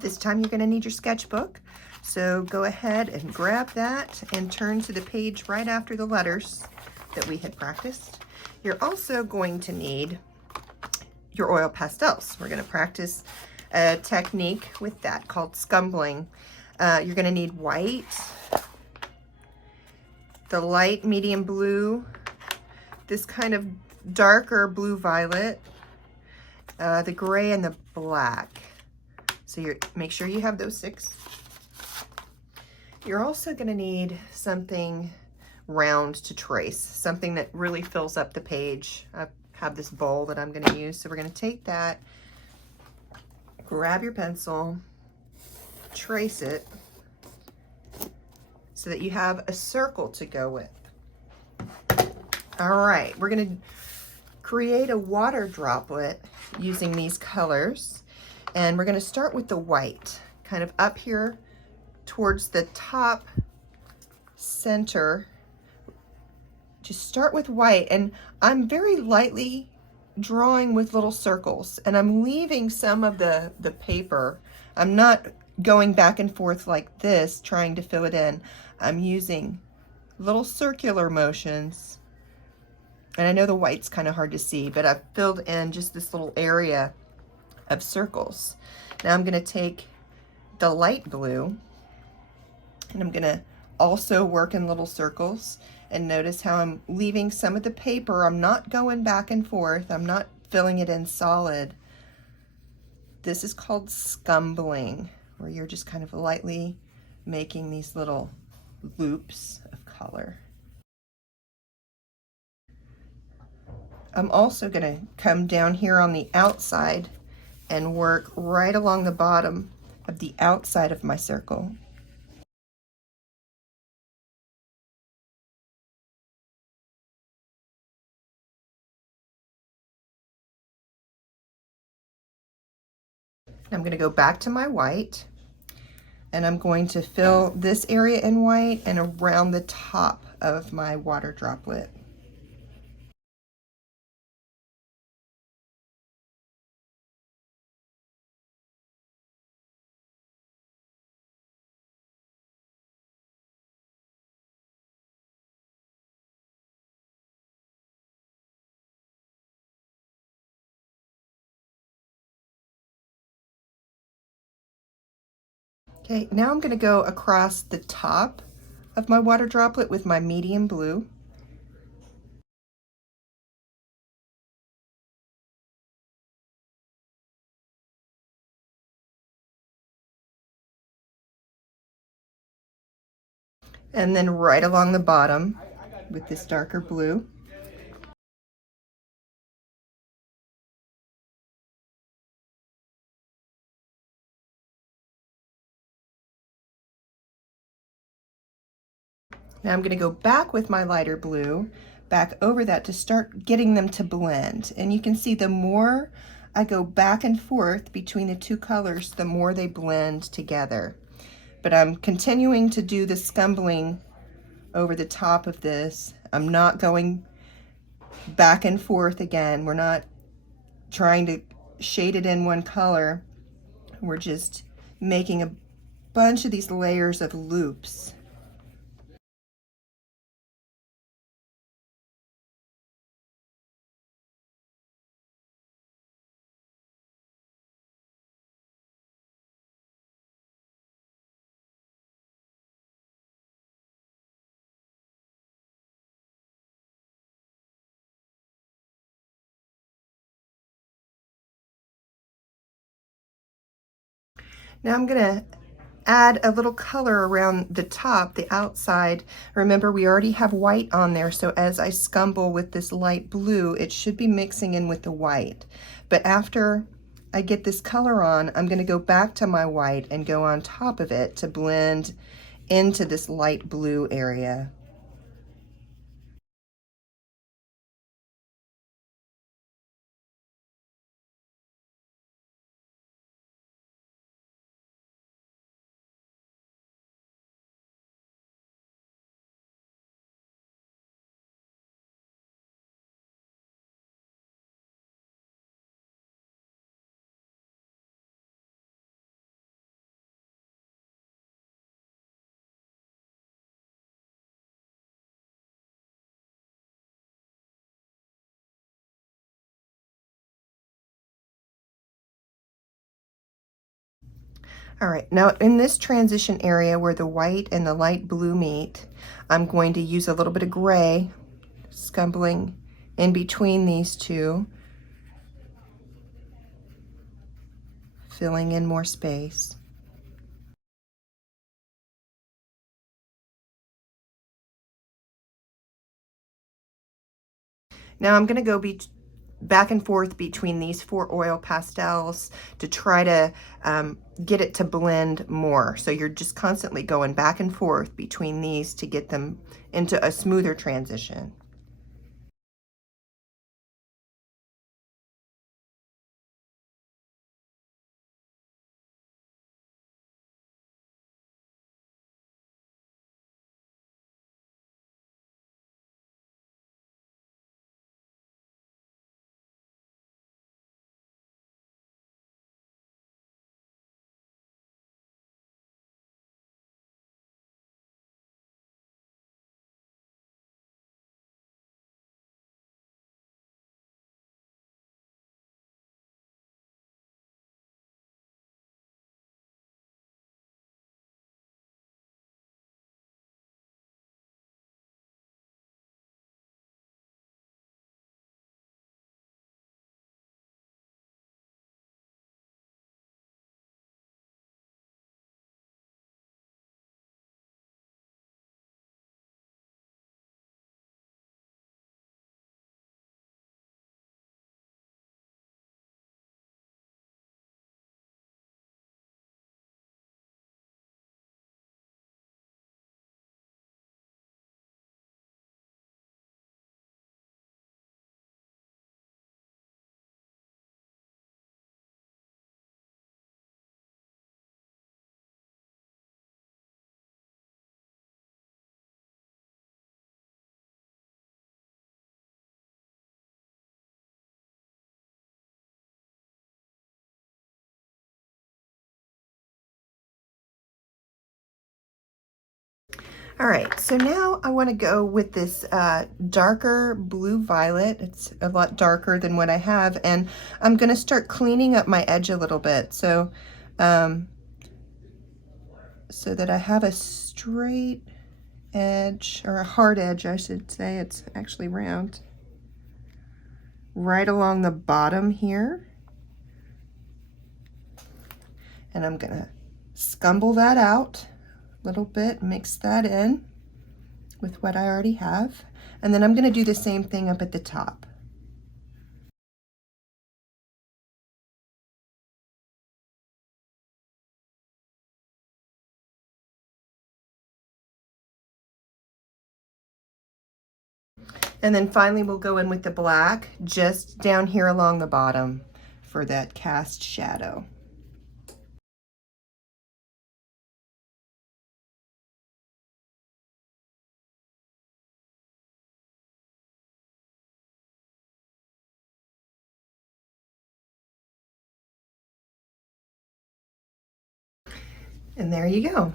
This time you're going to need your sketchbook. So go ahead and grab that and turn to the page right after the letters that we had practiced. You're also going to need your oil pastels. We're going to practice a technique with that called scumbling. You're going to need white, the light medium blue, this kind of darker blue violet, the gray, and the black. So make sure you have those 6. You're also going to need something round to trace, something that really fills up the page. I have this bowl that I'm going to use, so we're going to take that, grab your pencil, trace it so that you have a circle to go with. All right, we're going to create a water droplet using these colors, and we're going to start with the white, kind of up here towards the top center. Just start with white, and I'm very lightly drawing with little circles, and I'm leaving some of the paper. I'm not going back and forth like this trying to fill it in. I'm using little circular motions, and I know the white's kind of hard to see, but I've filled in just this little area of circles. Now I'm going to take the light blue, and I'm going to also work in little circles, and notice how I'm leaving some of the paper. I'm not going back and forth. I'm not filling it in solid. This is called scumbling, where you're just kind of lightly making these little loops of color. I'm also going to come down here on the outside and work right along the bottom of the outside of my circle. I'm going to go back to my white, and I'm going to fill this area in white and around the top of my water droplet. Okay, now I'm going to go across the top of my water droplet with my medium blue. And then right along the bottom with this darker blue. Now I'm going to go back with my lighter blue, back over that to start getting them to blend. And you can see the more I go back and forth between the 2 colors, the more they blend together. But I'm continuing to do the scumbling over the top of this. I'm not going back and forth again. We're not trying to shade it in one color. We're just making a bunch of these layers of loops. Now I'm going to add a little color around the top, the outside. Remember, we already have white on there, so as I scumble with this light blue, it should be mixing in with the white. But after I get this color on, I'm going to go back to my white and go on top of it to blend into this light blue area. All right, now in this transition area where the white and the light blue meet, I'm going to use a little bit of gray, scumbling in between these two, filling in more space. Now I'm going to go back and forth between these 4 oil pastels to try to get it to blend more. So you're just constantly going back and forth between these to get them into a smoother transition. All right, so now I want to go with this darker blue violet. It's a lot darker than what I have, and I'm going to start cleaning up my edge a little bit so so that I have a straight edge, or a hard edge I should say. It's actually round, right along the bottom here. And I'm going to scumble that out a little bit, mix that in with what I already have. And then I'm going to do the same thing up at the top. And then finally we'll go in with the black just down here along the bottom for that cast shadow. And there you go.